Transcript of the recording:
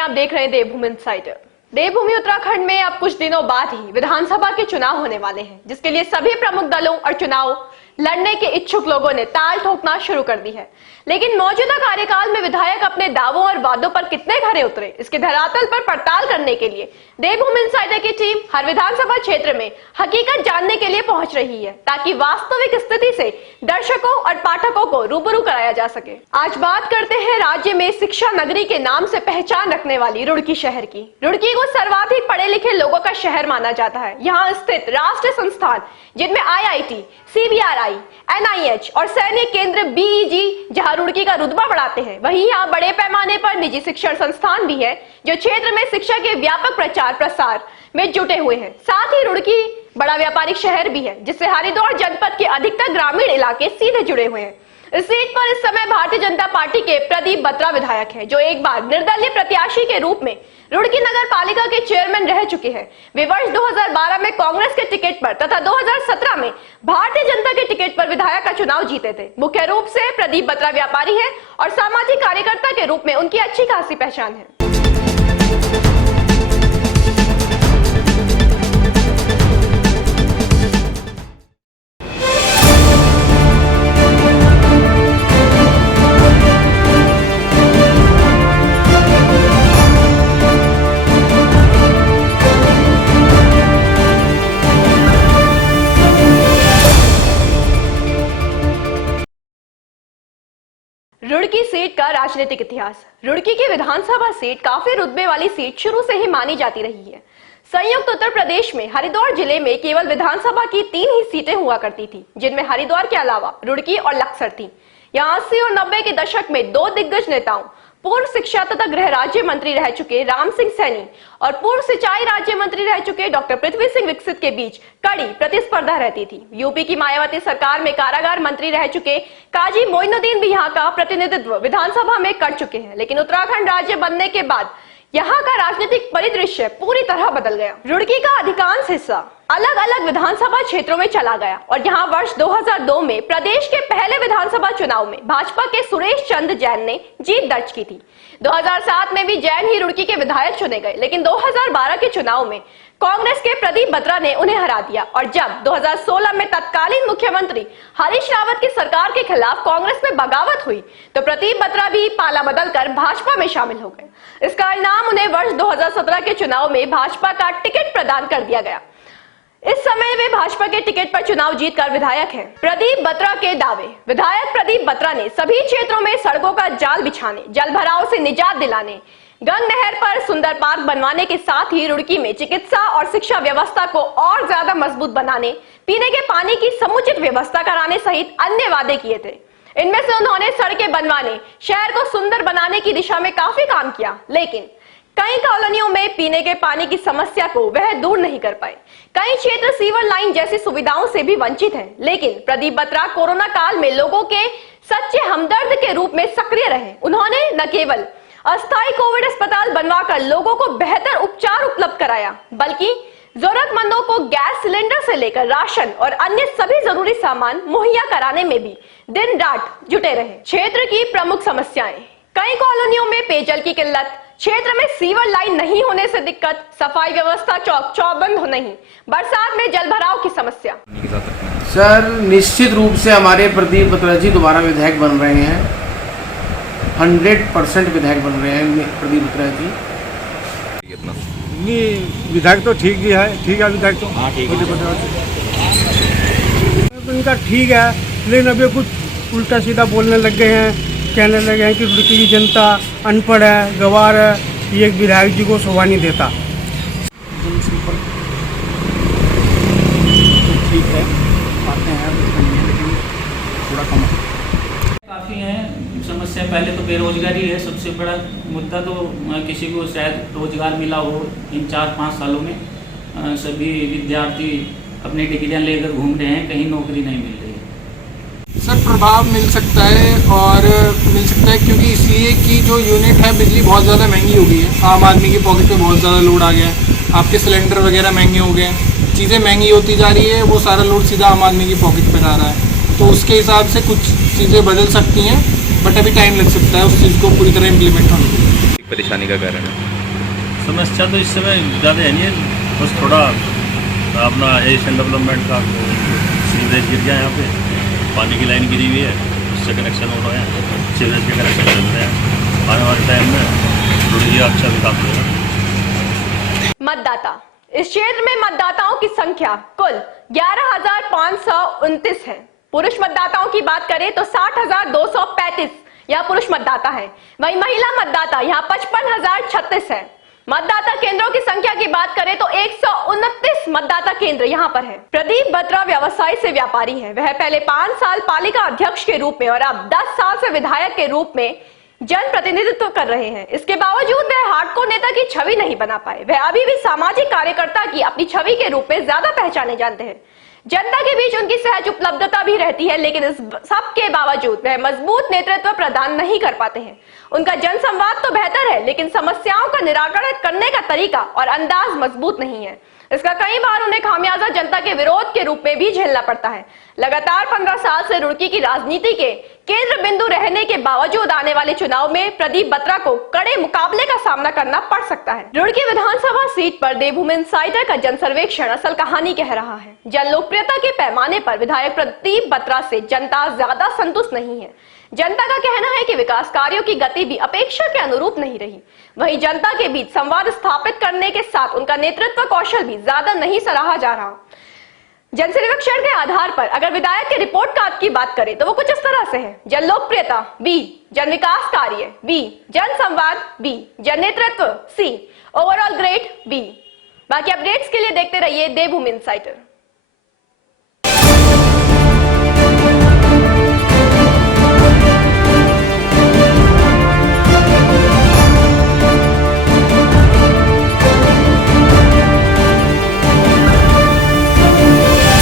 आप देख रहे हैं देवभूमि इनसाइडर। देवभूमि उत्तराखंड में अब कुछ दिनों बाद ही विधानसभा के चुनाव होने वाले हैं, जिसके लिए सभी प्रमुख दलों और चुनाव लड़ने के इच्छुक लोगों ने ताल ठोकना शुरू कर दी है। लेकिन मौजूदा कार्यकाल में विधायक अपने दावों और वादों पर कितने खरे उतरे, इसके धरातल पर पड़ताल करने के लिए देवभूमि इनसाइडर की टीम हर विधानसभा क्षेत्र में हकीकत जानने के लिए पहुंच रही है, ताकि वास्तविक स्थिति से दर्शकों और पाठकों को रूबरू कराया जा सके। आज बात करते हैं राज्य में शिक्षा नगरी के नाम से पहचान रखने वाली रुड़की शहर की। रुड़की को सर्वाधिक पढ़े लिखे लोगों का शहर माना जाता है। यहाँ स्थित राष्ट्रीय संस्थान जिनमें IIT, CBRI, NIH और सैन्य केंद्र BEG जहां रुड़की का रुतबा बढ़ाते हैं, वहीं यहाँ बड़े पैमाने पर निजी शिक्षण संस्थान भी है जो क्षेत्र में शिक्षा के व्यापक प्रचार प्रसार में जुटे हुए हैं। साथ ही रुड़की बड़ा व्यापारिक शहर भी है, जिससे हरिद्वार जनपद के अधिकतर ग्रामीण इलाके सीधे जुड़े हुए हैं। इस सीट पर इस समय भारतीय जनता पार्टी के प्रदीप बत्रा विधायक हैं, जो एक बार निर्दलीय प्रत्याशी के रूप में रुड़की नगर पालिका के चेयरमैन रह चुके हैं। वे वर्ष 2012 में कांग्रेस के टिकट पर तथा 2017 में भारतीय जनता के टिकट पर विधायक का चुनाव जीते थे। मुख्य रूप से प्रदीप बत्रा व्यापारी है और सामाजिक कार्यकर्ता के रूप में उनकी अच्छी खासी पहचान है। रुड़की सीट का राजनीतिक इतिहास। रुड़की की विधानसभा सीट काफी रुतबे वाली सीट शुरू से ही मानी जाती रही है। संयुक्त उत्तर प्रदेश में हरिद्वार जिले में केवल विधानसभा की 3 ही सीटें हुआ करती थी, जिनमें हरिद्वार के अलावा रुड़की और लक्सर थी। यहाँ 80 और 90 के दशक में 2 दिग्गज नेताओं, पूर्व शिक्षा तथा गृह राज्य मंत्री रह चुके राम सिंह सैनी और पूर्व सिंचाई राज्य मंत्री रह चुके डॉक्टर पृथ्वी सिंह विकसित के बीच कड़ी प्रतिस्पर्धा रहती थी। यूपी की मायावती सरकार में कारागार मंत्री रह चुके काजी मोइनुद्दीन भी यहाँ का प्रतिनिधित्व विधानसभा में कर चुके हैं। लेकिन उत्तराखंड राज्य बनने के बाद यहाँ का राजनीतिक परिदृश्य पूरी तरह बदल गया। रुड़की का अधिकांश हिस्सा अलग अलग विधानसभा क्षेत्रों में चला गया और यहाँ वर्ष 2002 में प्रदेश के पहले विधानसभा चुनाव में भाजपा के सुरेश चंद्र जैन ने जीत दर्ज की थी। 2007 में भी जैन ही रुड़की के विधायक चुने गए, लेकिन 2012 के चुनाव में कांग्रेस के प्रदीप बत्रा ने उन्हें हरा दिया और जब 2016 में तत्कालीन मुख्यमंत्री हरीश रावत की सरकार के खिलाफ कांग्रेस में बगावत हुई, तो प्रदीप बत्रा भी पाला बदलकर भाजपा में शामिल हो गए। इसका परिणाम उन्हें वर्ष 2017 के चुनाव में भाजपा का टिकट प्रदान कर दिया गया। इस समय वे भाजपा के टिकट पर चुनाव जीतकर विधायक हैं। प्रदीप बत्रा के दावे। विधायक प्रदीप बत्रा ने सभी क्षेत्रों में सड़कों का जाल बिछाने, जल भराव से निजात दिलाने, गंग नहर पर सुंदर पार्क बनवाने के साथ ही रुड़की में चिकित्सा और शिक्षा व्यवस्था को और ज्यादा मजबूत बनाने, पीने के पानी की समुचित व्यवस्था कराने सहित अन्य वादे किए थे। इनमें से उन्होंने सड़कें बनवाने, शहर को सुंदर बनाने की दिशा में काफी काम किया, लेकिन कई कॉलोनियों में पीने के पानी की समस्या को वह दूर नहीं कर पाए। कई क्षेत्र सीवर लाइन जैसी सुविधाओं से भी वंचित हैं। लेकिन प्रदीप बत्रा कोरोना काल में लोगों के सच्चे हमदर्द के रूप में सक्रिय रहे। उन्होंने न केवल अस्थायी कोविड अस्पताल बनवाकर लोगों को बेहतर उपचार उपलब्ध कराया, बल्कि जरूरतमंदों को गैस सिलेंडर से लेकर राशन और अन्य सभी जरूरी सामान मुहैया कराने में भी दिन रात जुटे रहे। क्षेत्र की प्रमुख समस्याएं। कई कॉलोनियों में पेयजल की किल्लत, क्षेत्र में सीवर लाइन नहीं होने से दिक्कत, सफाई व्यवस्था चौबंद हो नहीं, बरसात में जल भराव की समस्या। सर, निश्चित रूप से हमारे प्रदीप बत्रा जी दोबारा विधायक बन रहे हैं। 100% विधायक बन रहे हैं प्रदीप बत्रा जी। नहीं, विधायक तो ठीक ही है, ठीक है विधायक तो। हाँ ठीक है, उनका ठीक है, लेकिन अभी कुछ उल्टा सीधा बोलने लग गए हैं, कहने लगे हैं कि रुड़की की जनता अनपढ़ है, गंवार है, ये एक विधायक जी को शोभा नहीं देता। ठीक है, आते हैं लेकिन थोड़ा कम काफ़ी हैं समस्या। पहले तो बेरोजगारी है सबसे बड़ा मुद्दा, तो किसी को शायद रोजगार मिला हो इन 4-5 सालों में। सभी विद्यार्थी अपनी डिग्रियां लेकर घूम रहे हैं, कहीं नौकरी नहीं मिल रही है। सर, प्रभाव मिल सकता है और मिल सकता है क्योंकि इसलिए कि जो यूनिट है बिजली बहुत ज़्यादा महंगी हो गई है। आम आदमी की पॉकेट पे बहुत ज़्यादा लोड आ गया है। आपके सिलेंडर वगैरह महंगे हो गए हैं, चीज़ें महंगी होती जा रही है, वो सारा लोड सीधा आम आदमी की पॉकेट पर आ रहा है। तो उसके हिसाब से कुछ चीज़ें बदल सकती हैं, बट अभी टाइम लग सकता है उस चीज़ को पूरी तरह इम्प्लीमेंट होने में। परेशानी का कारण है समस्या तो इस समय ज़्यादा है नहीं है, बस थोड़ा अपना एशियन डेवलपमेंट का सीवरेज गिर गया यहाँ पे, पानी की लाइन गिरी हुई है, उससे कनेक्शन हो रहे हैं, सीवरेज के कनेक्शन चल रहे हैं। आने वाले टाइम में थोड़ी अच्छा विकास होगा। मतदाता, इस क्षेत्र में मतदाताओं की संख्या कुल 11,529 है। पुरुष मतदाताओं की बात करें तो 60,235 यहाँ पुरुष मतदाता है, वहीं महिला मतदाता यहाँ 55,036 है। मतदाता केंद्रों की संख्या की बात करें तो 129 मतदाता केंद्र यहाँ पर है। प्रदीप बत्रा व्यवसाय से व्यापारी है। वह पहले 5 साल पालिका अध्यक्ष के रूप में और अब 10 साल से विधायक के रूप में जन प्रतिनिधित्व कर रहे हैं। इसके बावजूद वह हार्डकोर नेता की छवि नहीं बना पाए। वह अभी भी सामाजिक कार्यकर्ता की अपनी छवि के रूप में ज्यादा पहचाने जानते हैं। जनता के बीच उनकी सहज उपलब्धता भी रहती है, लेकिन इस सब के बावजूद वह मजबूत नेतृत्व प्रदान नहीं कर पाते हैं। उनका जनसंवाद तो बेहतर है, लेकिन समस्याओं का निराकरण करने का तरीका और अंदाज मजबूत नहीं है। इसका कई बार उन्हें खामियाजा जनता के विरोध के रूप में भी झेलना पड़ता है। लगातार 15 साल से रुड़की की राजनीति के केंद्र बिंदु रहने के बावजूद आने वाले चुनाव में प्रदीप बत्रा को कड़े मुकाबले का सामना करना पड़ सकता है। रुड़की विधानसभा सीट पर देवभूमि इनसाइडर का जन सर्वेक्षण असल कहानी कह रहा है। जन लोकप्रियता के पैमाने पर विधायक प्रदीप बत्रा से जनता ज्यादा संतुष्ट नहीं है। जनता का कहना है कि विकास कार्यों की गति भी अपेक्षा के अनुरूप नहीं रही। वहीं जनता के बीच संवाद स्थापित करने के साथ उनका नेतृत्व कौशल भी ज्यादा नहीं सराहा जा रहा। जन सर्वेक्षण के आधार पर अगर विधायक के रिपोर्ट कार्ड की बात करें तो वो कुछ इस तरह से है: जन लोकप्रियता बी, जन विकास कार्य बी, जन संवाद बी, जन नेतृत्व सी, ओवरऑल ग्रेड बी। बाकी अपडेट्स के लिए देखते रहिए देवभूमि इनसाइडर।